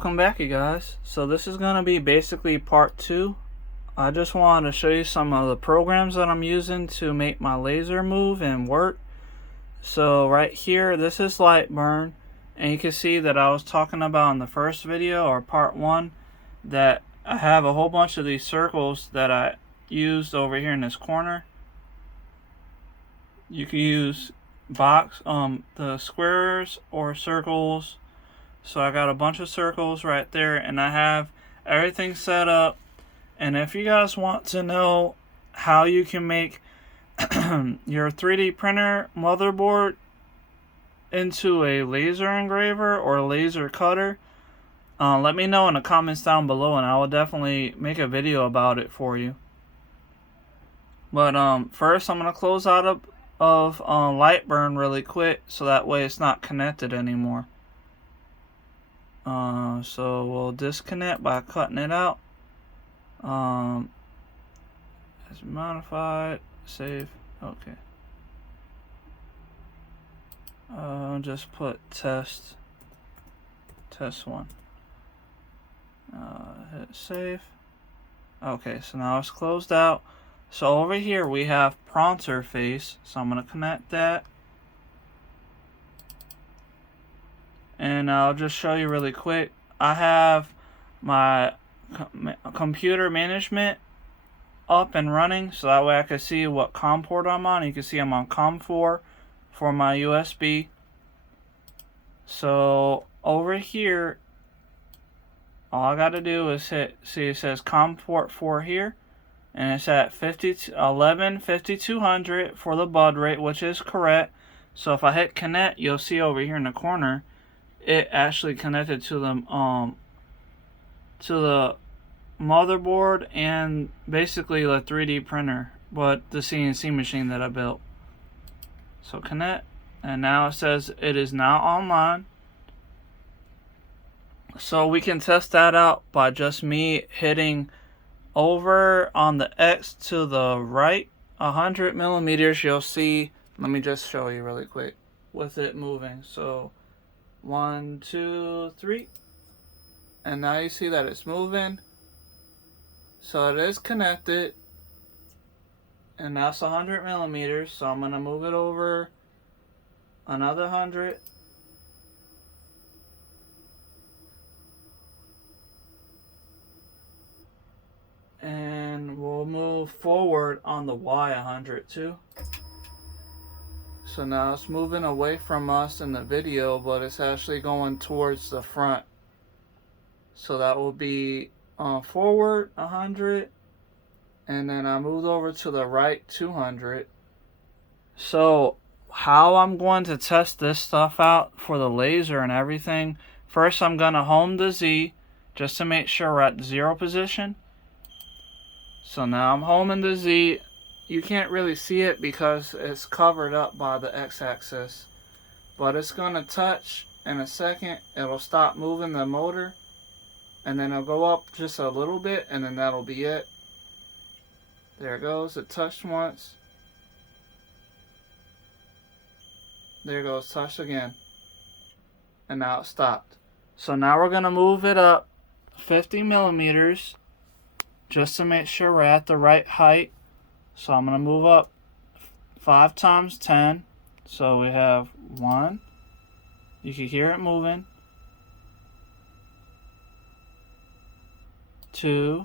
Welcome back, you guys. So this is going to be basically part 2. I just wanted to show you some of the programs that I'm using to make my laser move and work. So right here, this is Lightburn, and you can see that I was talking about in the first video, or part 1, that I have a whole bunch of these circles that I used over here in this corner. You can use the squares or circles. So I got a bunch of circles right there, and I have everything set up. And if you guys want to know how you can make your 3D printer motherboard into a laser engraver or a laser cutter, let me know in the comments down below, and I will definitely make a video about it for you. But first I'm going to close out of Lightburn really quick, so that way it's not connected anymore. So we'll disconnect by cutting it out. It's modified, save, okay. Just put test 1. Hit save. Okay, so now it's closed out. So over here we have prompter face, so I'm going to connect that. And I'll just show you really quick. I have my computer management up and running, so that way I can see what COM port I'm on. You can see I'm on COM 4 for my USB. So over here, all I got to do is hit, see it says COM port 4 here, and it's at 115200 for the baud rate, which is correct. So if I hit connect, you'll see over here in the corner, it actually connected to the motherboard and basically the 3D printer, but the CNC machine that I built. So connect, and now it says it is now online. So we can test that out by just me hitting over on the X to the right 100 millimeters. You'll see, let me just show you really quick with it moving. So 1, 2, 3, and now you see that it's moving. So it is connected, and that's 100 millimeters. So I'm gonna move it over another 100. And we'll move forward on the Y 100 too. So now it's moving away from us in the video, but it's actually going towards the front. So that will be forward 100, and then I moved over to the right 200. So how I'm going to test this stuff out for the laser and everything, first I'm going to home the Z just to make sure we're at the 0 position. So now I'm homing the Z. You can't really see it because it's covered up by the X-axis, but it's going to touch in a second. It'll stop moving the motor, and then it'll go up just a little bit, and then that'll be it. There it goes. It touched once. There it goes, touched again, and now it stopped. So now we're going to move it up 50 millimeters just to make sure we're at the right height. So I'm going to move up 5 times 10. So we have 1. You can hear it moving. 2.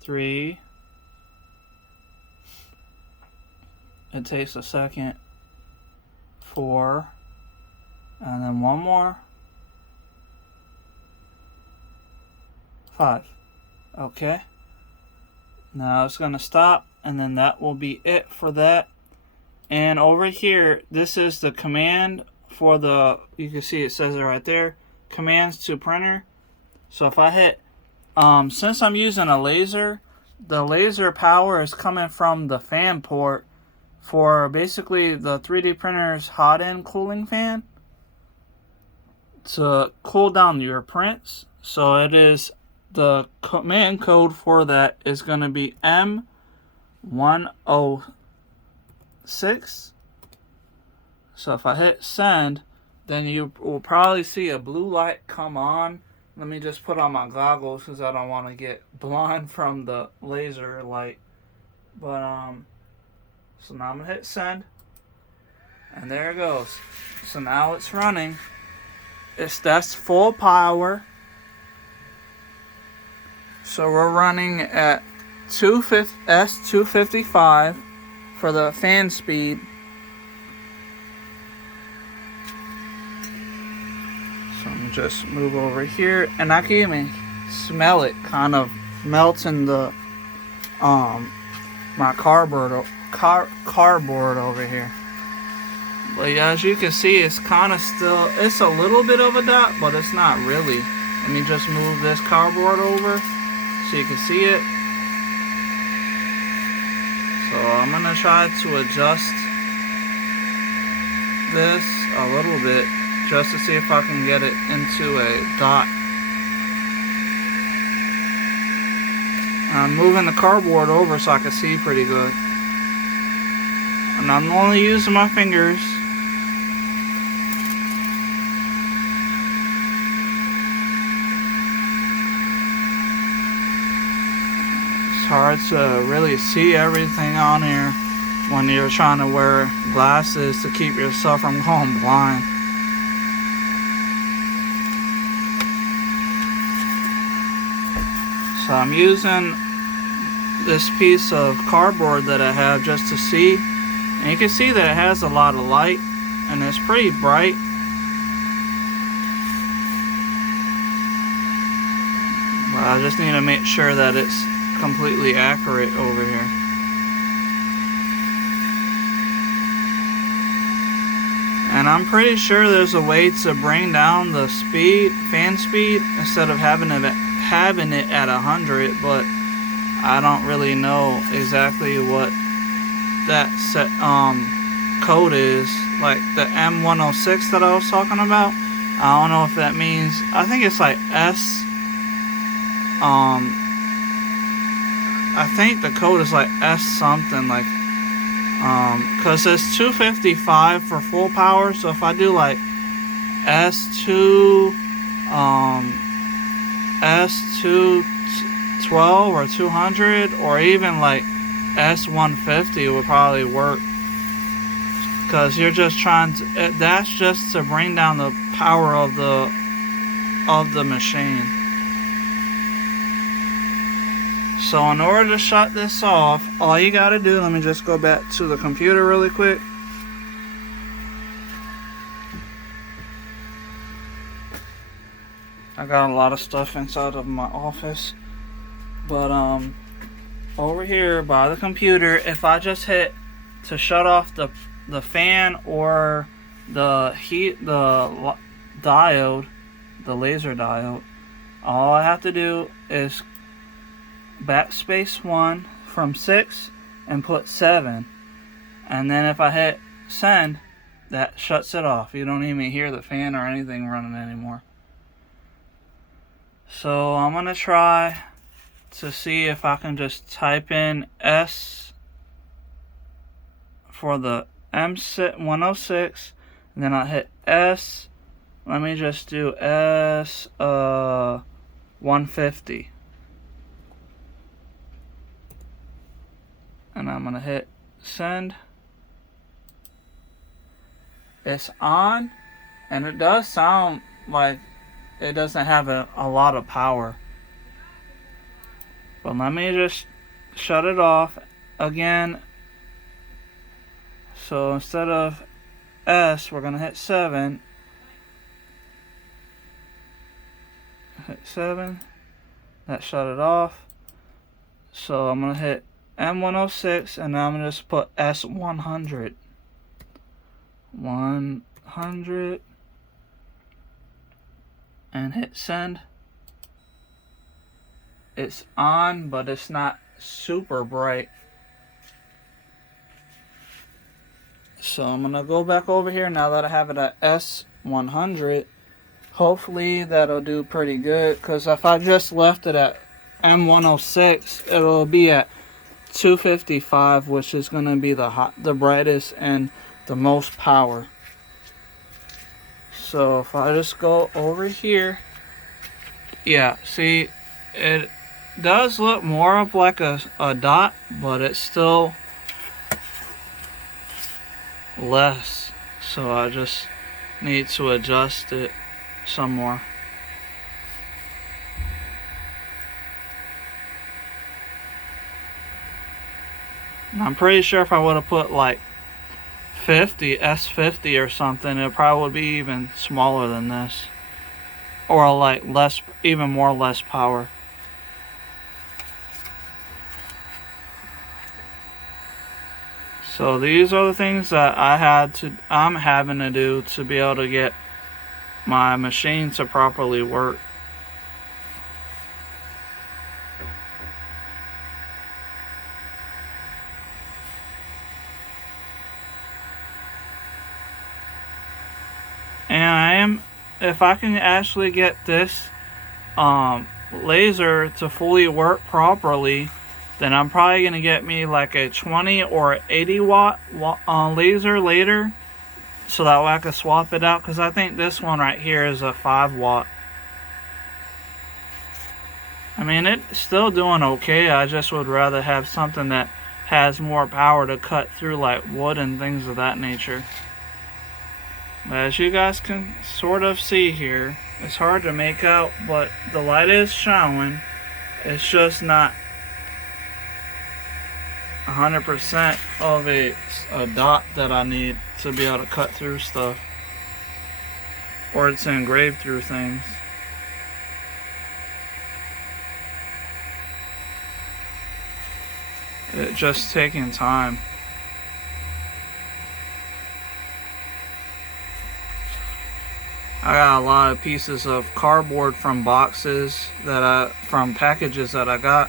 3. It takes a second. 4. And then 1 more. 5. Okay. Now it's going to stop, and then that will be it for that. And over here, this is the command for the, you can see it says it right there, commands to printer. So if I hit, since I'm using a laser, the laser power is coming from the fan port for basically the 3D printer's hot end cooling fan to cool down your prints. So it is, the command code for that is going to be M106. So if I hit send, then you will probably see a blue light come on. Let me just put on my goggles because I don't want to get blind from the laser light. But so now I'm gonna hit send, and there it goes. So now it's running. That's full power. So we're running at S255 for the fan speed. So I'm just move over here, and I can even smell it kind of melting the my cardboard over here. But yeah, as you can see, it's kind of still, it's a little bit of a dot, but it's not really. Let me just move this cardboard over so you can see it. So I'm gonna try to adjust this a little bit just to see if I can get it into a dot. I'm moving the cardboard over so I can see pretty good. And I'm only using my fingers. It's hard to really see everything on here when you're trying to wear glasses to keep yourself from going blind. So I'm using this piece of cardboard that I have just to see. And you can see that it has a lot of light and it's pretty bright. But I just need to make sure that it's completely accurate over here. And I'm pretty sure there's a way to bring down the speed, fan speed, instead of having it at 100, but I don't really know exactly what that set code is, like the M106 that I was talking about. I don't know if that means, I think it's like S, I think the code is like S something, like because it's 255 for full power. So if I do like S2 S212 or 200 or even like S150 would probably work, because you're just trying to, that's just to bring down the power of the machine. So in order to shut this off, all you gotta do, let me just go back to the computer really quick. I got a lot of stuff inside of my office, but over here by the computer, if I just hit to shut off the fan or the diode, the laser diode, all I have to do is backspace 1 from 6 and put 7, and then if I hit send, that shuts it off. You don't even hear the fan or anything running anymore. So I'm gonna try to see if I can just type in S for the M106, and then I'll hit S. Let me just do S 150, and I'm gonna hit send. It's on, and it does sound like it doesn't have a lot of power. But let me just shut it off again. So instead of S, we're gonna hit 7. Hit 7. That shut it off. So I'm gonna hit M106, and now I'm gonna just put S100. 100. And hit send. It's on, but it's not super bright. So I'm gonna go back over here now that I have it at S100. Hopefully that'll do pretty good, because if I just left it at M106, it'll be at 255, which is gonna be the brightest and the most power. So if I just go over here, yeah, see, it does look more of like a dot, but it's still less. So I just need to adjust it some more. And I'm pretty sure if I would have put like 50, S50 or something, it probably would be even smaller than this. Or like less, even more less power. So these are the things that I'm having to do to be able to get my machine to properly work. And if I can actually get this laser to fully work properly, then I'm probably going to get me like a 20 or 80 watt laser later, so that way I can swap it out, because I think this one right here is a 5 watt. I mean, it's still doing okay. I just would rather have something that has more power to cut through like wood and things of that nature. But as you guys can sort of see here, it's hard to make out, but the light is showing. It's just not 100% of a dot that I need to be able to cut through stuff, or to engrave through things. It's just taking time. I got a lot of pieces of cardboard from boxes from packages that I got.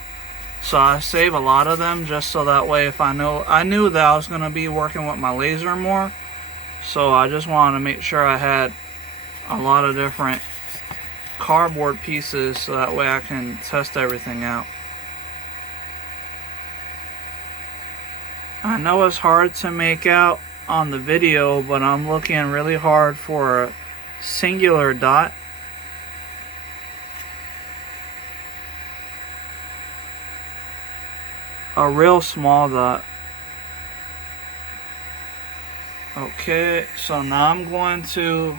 So I save a lot of them just so that way if I knew that I was going to be working with my laser more. So I just wanted to make sure I had a lot of different cardboard pieces so that way I can test everything out. I know it's hard to make out on the video, but I'm looking really hard for a singular dot. A real small dot. Okay, so now I'm going to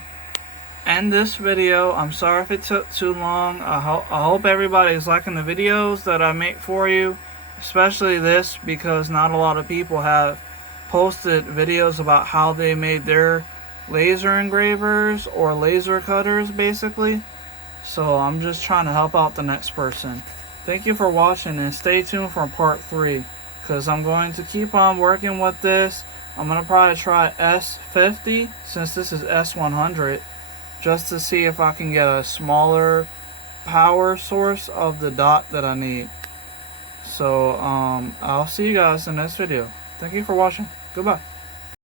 end this video. I'm sorry if it took too long. I hope everybody's liking the videos that I make for you, especially this, because not a lot of people have posted videos about how they made their laser engravers or laser cutters, basically. So I'm just trying to help out the next person. Thank you for watching, and stay tuned for part 3, because I'm going to keep on working with this. I'm going to probably try S50 since this is S100, just to see if I can get a smaller power source of the dot that I need. So I'll see you guys in the next video. Thank you for watching. Goodbye.